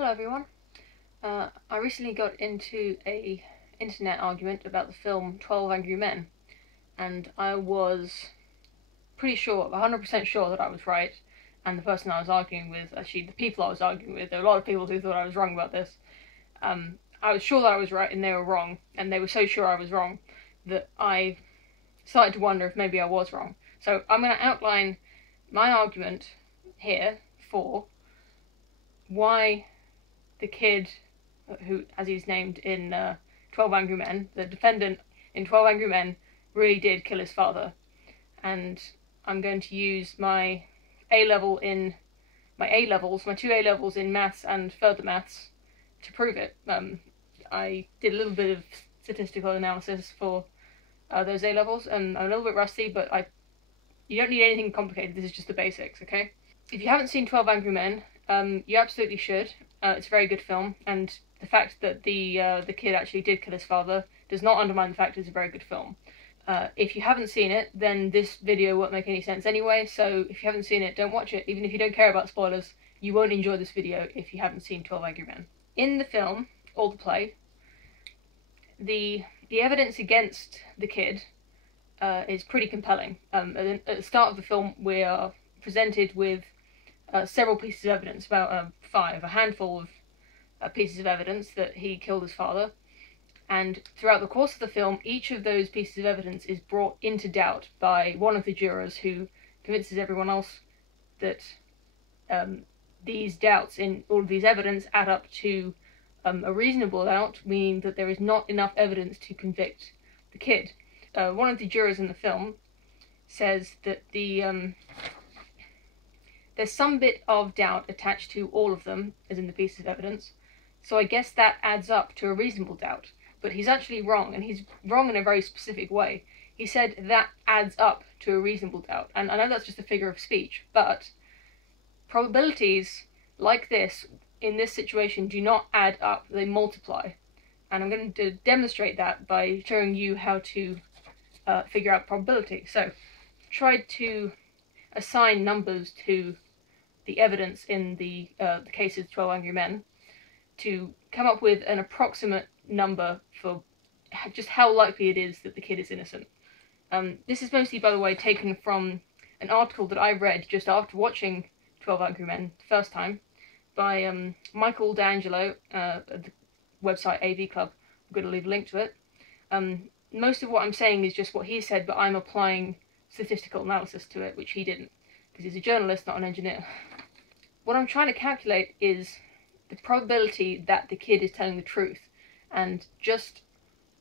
Hello everyone. I recently got into a internet argument about the film 12 Angry Men, and I was pretty sure, 100% sure that I was right, and the person I was arguing with, actually the people I was arguing with, there were a lot of people who thought I was wrong about this. I was sure that I was right and they were wrong, and they were so sure I was wrong that I started to wonder if maybe I was wrong. So I'm going to outline my argument here for why the kid, who, as he's named in 12 Angry Men, the defendant in 12 Angry Men, really did kill his father. And I'm going to use my two A-levels in maths and further maths to prove it. I did a little bit of statistical analysis for those A-levels, and I'm a little bit rusty, but you don't need anything complicated. This is just the basics, okay? If you haven't seen 12 Angry Men, you absolutely should. It's a very good film, and the fact that the kid actually did kill his father does not undermine the fact it's a very good film. If you haven't seen it, then this video won't make any sense anyway, so if you haven't seen it, don't watch it. Even if you don't care about spoilers, you won't enjoy this video if you haven't seen 12 Angry Men. In the film, or the play, the evidence against the kid is pretty compelling. At the start of the film, we are presented with several pieces of evidence, about a handful of pieces of evidence that he killed his father. And throughout the course of the film, each of those pieces of evidence is brought into doubt by one of the jurors, who convinces everyone else that these doubts in all of these evidence add up to a reasonable doubt, meaning that there is not enough evidence to convict the kid. One of the jurors in the film says that there's some bit of doubt attached to all of them, as in the pieces of evidence, so I guess that adds up to a reasonable doubt. But he's actually wrong, and he's wrong in a very specific way. He said that adds up to a reasonable doubt, and I know that's just a figure of speech, but probabilities like this, in this situation, do not add up, they multiply. And I'm going to demonstrate that by showing you how to figure out probability. So, tried to assign numbers to the evidence in the cases of 12 Angry Men to come up with an approximate number for just how likely it is that the kid is innocent. This is mostly, by the way, taken from an article that I read just after watching 12 Angry Men the first time by Michael D'Angelo at the website AV Club. I'm going to leave a link to it. Most of what I'm saying is just what he said, but I'm applying statistical analysis to it, which he didn't, because he's a journalist, not an engineer. What I'm trying to calculate is the probability that the kid is telling the truth, and just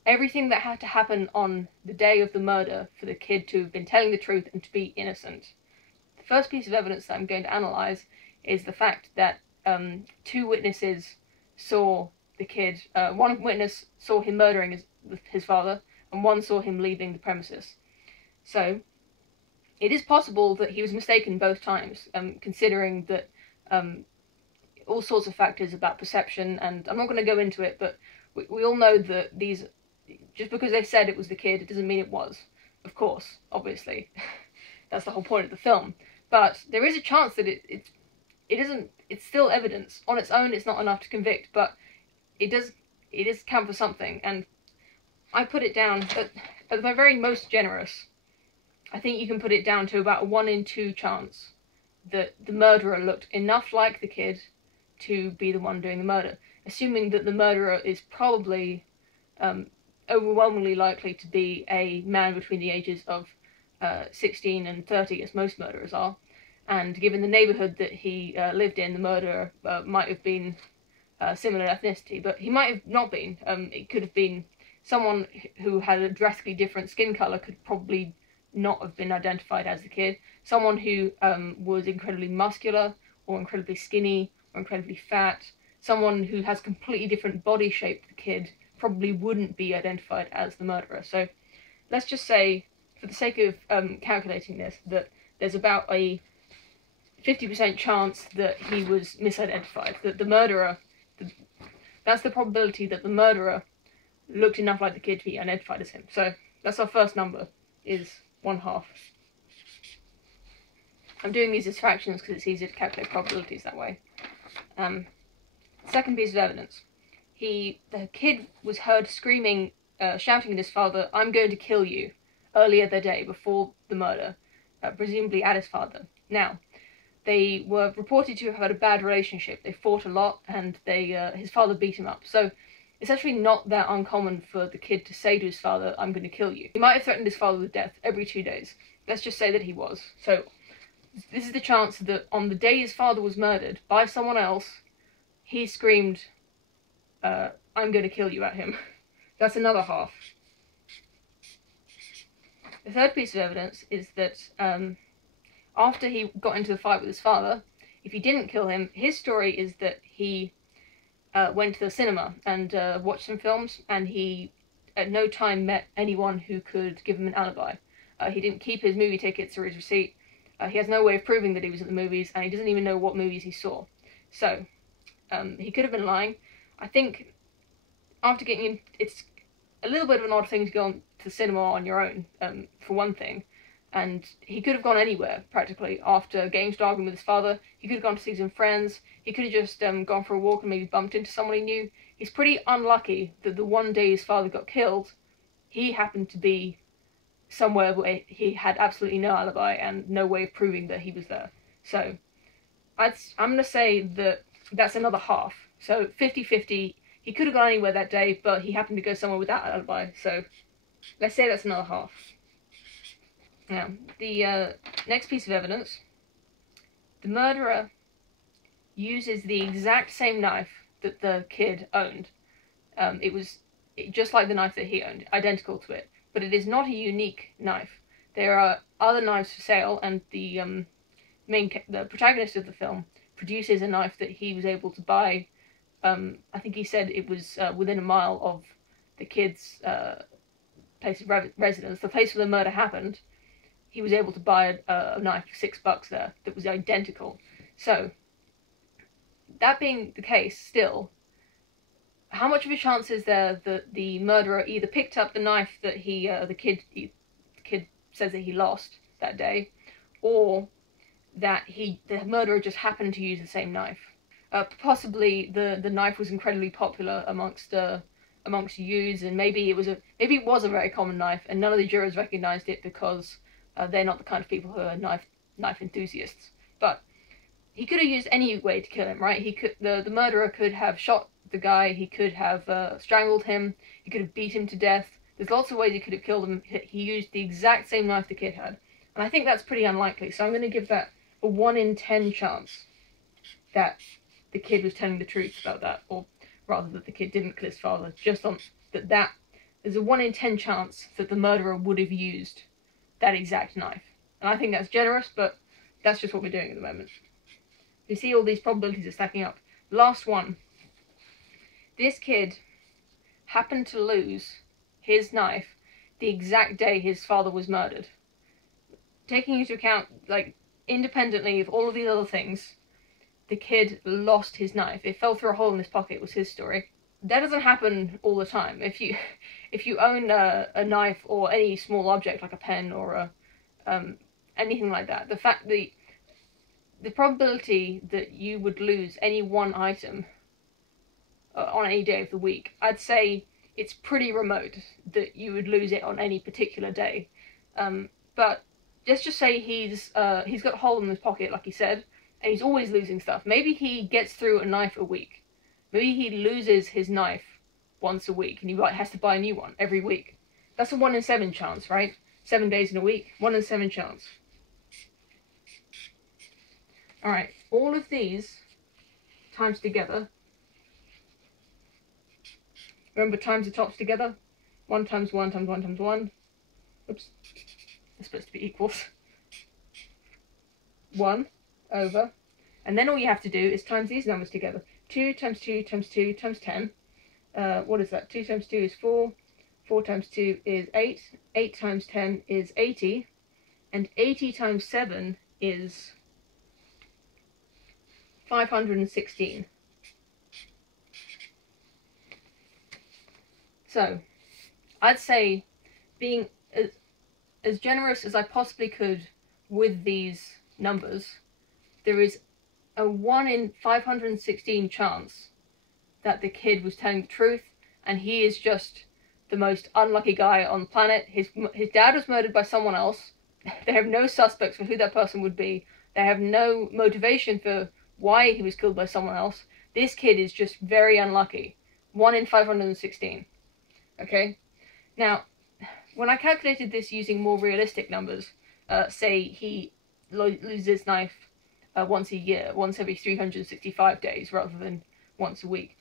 everything that had to happen on the day of the murder for the kid to have been telling the truth and to be innocent. The first piece of evidence that I'm going to analyse is the fact that two witnesses saw the kid. One witness saw him murdering his father, and one saw him leaving the premises. So it is possible that he was mistaken both times, considering that all sorts of factors about perception, and I'm not going to go into it, but we all know that these, just because they said it was the kid, it doesn't mean it was. Of course, obviously. That's the whole point of the film. But there is a chance that it isn't, it's still evidence. On its own, it's not enough to convict, but it does count for something, and I put it down, at my very most generous, I think you can put it down to about a 1 in 2 chance that the murderer looked enough like the kid to be the one doing the murder, assuming that the murderer is probably overwhelmingly likely to be a man between the ages of 16 and 30, as most murderers are, and given the neighbourhood that he lived in, the murderer might have been similar ethnicity, but he might have not been. It could have been someone who had a drastically different skin colour, could probably not have been identified as the kid. Someone who was incredibly muscular, or incredibly skinny, or incredibly fat. Someone who has completely different body shape to the kid probably wouldn't be identified as the murderer. So let's just say, for the sake of calculating this, that there's about a 50% chance that he was misidentified, that the murderer, that's the probability that the murderer looked enough like the kid to be identified as him. So that's our first number, is 1/2. I'm doing these as fractions because it's easier to calculate probabilities that way. Second piece of evidence. The kid was heard screaming, shouting at his father, "I'm going to kill you," earlier that day before the murder, presumably at his father. Now, they were reported to have had a bad relationship. They fought a lot, and his father beat him up. So it's actually not that uncommon for the kid to say to his father, "I'm going to kill you." He might have threatened his father with death every 2 days. Let's just say that he was. So this is the chance that on the day his father was murdered by someone else, he screamed, "I'm going to kill you" at him. That's another half. The third piece of evidence is that after he got into the fight with his father, if he didn't kill him, his story is that he went to the cinema and watched some films, and he at no time met anyone who could give him an alibi. He didn't keep his movie tickets or his receipt. He has no way of proving that he was at the movies, and he doesn't even know what movies he saw. So, he could have been lying. I think after getting in, it's a little bit of an odd thing to go to the cinema on your own, for one thing. And he could have gone anywhere, practically, after getting into an argument with his father. He could have gone to see some friends. He could have just gone for a walk and maybe bumped into someone he knew. He's pretty unlucky that the one day his father got killed, he happened to be somewhere where he had absolutely no alibi and no way of proving that he was there. So, I'm going to say that that's another half. So, 50-50. He could have gone anywhere that day, but he happened to go somewhere without an alibi. So, let's say that's another half. Now, the next piece of evidence. The murderer uses the exact same knife that the kid owned. It was just like the knife that he owned, identical to it. But it is not a unique knife. There are other knives for sale, and the protagonist of the film produces a knife that he was able to buy. I think he said it was within a mile of the kid's place of residence, the place where the murder happened. He was able to buy a knife for $6 there that was identical. So, that being the case, still, how much of a chance is there that the murderer either picked up the knife that the kid says that he lost that day, or that the murderer just happened to use the same knife? Possibly the knife was incredibly popular amongst youths, and maybe it was a very common knife, and none of the jurors recognized it because they're not the kind of people who are knife enthusiasts. But he could have used any way to kill him, right? The murderer could have shot the guy. He could have strangled him. He could have beat him to death. There's lots of ways he could have killed him. He used the exact same knife the kid had, and I think that's pretty unlikely. So I'm going to give that a 1 in 10 chance that the kid was telling the truth about that, or rather that the kid didn't kill his father. Just on that there's a 1 in 10 chance that the murderer would have used that exact knife. And I think that's generous, but that's just what we're doing at the moment. You see all these probabilities are stacking up. Last one. This kid happened to lose his knife the exact day his father was murdered. Taking into account, independently of all of these other things, the kid lost his knife. It fell through a hole in his pocket, was his story. That doesn't happen all the time. If you own a knife or any small object like a pen or anything like that, the probability that you would lose any one item on any day of the week, I'd say it's pretty remote that you would lose it on any particular day. But let's just say he's got a hole in his pocket, like he said, and he's always losing stuff. Maybe he gets through a knife a week. Maybe he loses his knife once a week, and he has to buy a new one every week. That's a 1 in 7 chance, right? 7 days in a week, 1 in 7 chance. Alright, all of these times together. Remember, times the tops together. 1 times 1 times 1 times 1. Oops. They're supposed to be equals. 1 over. And then all you have to do is times these numbers together. 2 times 2 times 2 times 10. What is that? 2 times 2 is 4. 4 times 2 is 8. 8 times 10 is 80. And 80 times 7 is 516. So, I'd say being as generous as I possibly could with these numbers, there is a 1 in 516 chance that the kid was telling the truth, and he is just the most unlucky guy on the planet. His dad was murdered by someone else. They have no suspects for who that person would be. They have no motivation for why he was killed by someone else. This kid is just very unlucky. 1 in 516. Okay? Now, when I calculated this using more realistic numbers, say he loses his knife once a year, once every 365 days, rather than once a week,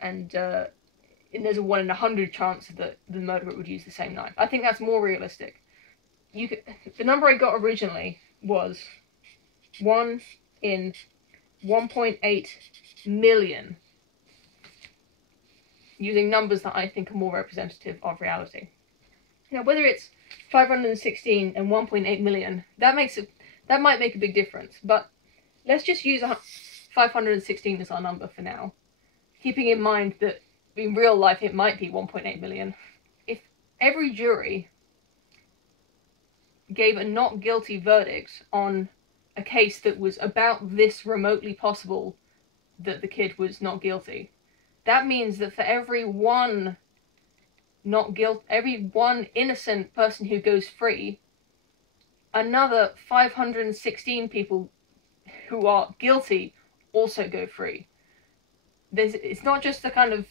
and there's a 1 in 100 chance that the murderer would use the same knife. I think that's more realistic. The number I got originally was 1 in 1.8 million, using numbers that I think are more representative of reality. Now, whether it's 516 and 1.8 million, that might make a big difference, but let's just use 516 as our number for now, keeping in mind that in real life it might be 1.8 million. If every jury gave a not guilty verdict on a case that was about this remotely possible that the kid was not guilty, that means that for every one innocent person who goes free, another 516 people who are guilty also go free. It's not just the kind of,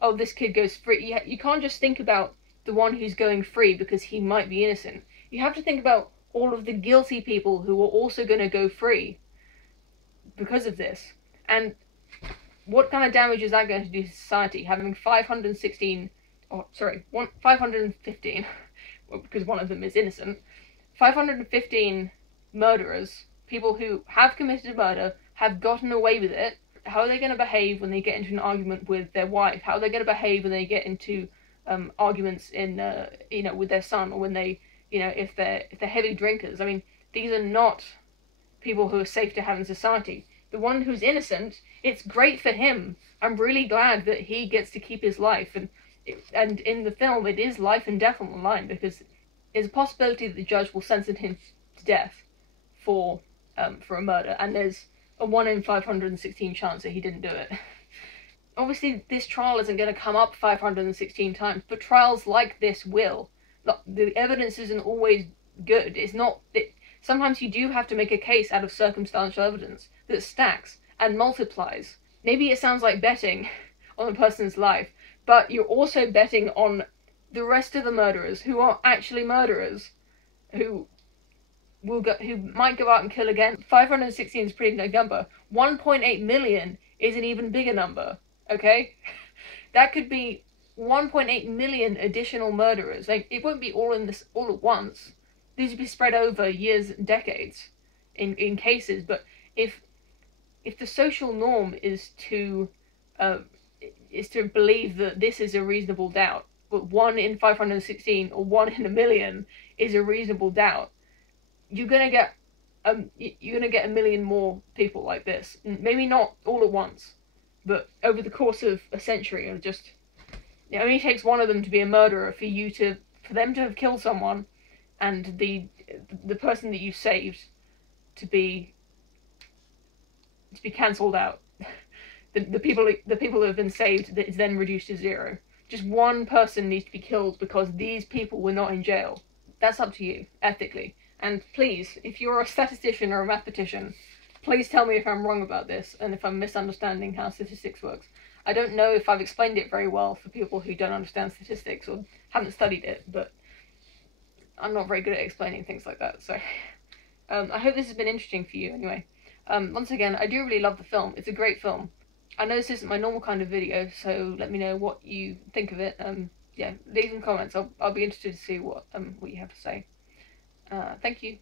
oh, this kid goes free. You can't just think about the one who's going free because he might be innocent. You have to think about all of the guilty people who are also going to go free because of this. And what kind of damage is that going to do to society, having 515, because one of them is innocent, 515 murderers, people who have committed murder, have gotten away with it. How are they going to behave when they get into an argument with their wife? How are they going to behave when they get into arguments in, with their son, or when they, if they're heavy drinkers? I mean, these are not people who are safe to have in society. The one who's innocent, it's great for him. I'm really glad that he gets to keep his life, and in the film it is life and death on the line, because there's a possibility that the judge will sentence him to death for a murder, and there's a 1 in 516 chance that he didn't do it. Obviously, this trial isn't going to come up 516 times, but trials like this will. The evidence isn't always good. Sometimes you do have to make a case out of circumstantial evidence that stacks and multiplies. Maybe it sounds like betting on a person's life, but you're also betting on the rest of the murderers who are actually murderers, who might go out and kill again. 516 is a pretty big number. 1.8 million is an even bigger number, okay? That could be 1.8 million additional murderers. Like, it won't be all at once. These would be spread over years and decades in cases, but if the social norm is to believe that this is a reasonable doubt, but 1 in 516 or 1 in a million is a reasonable doubt, you're gonna get a million more people like this. Maybe not all at once, but over the course of a century. It only takes one of them to be a murderer for them to have killed someone, and the person that you saved to be cancelled out. The people who have been saved, that is then reduced to 0. Just one person needs to be killed because these people were not in jail. That's up to you, ethically. And please, if you're a statistician or a mathematician, please tell me if I'm wrong about this and if I'm misunderstanding how statistics works. I don't know if I've explained it very well for people who don't understand statistics or haven't studied it, but I'm not very good at explaining things like that, so I hope this has been interesting for you anyway. Once again, I do really love the film. It's a great film. I know this isn't my normal kind of video, so let me know what you think of it. Yeah, leave some comments. I'll be interested to see what you have to say. Thank you.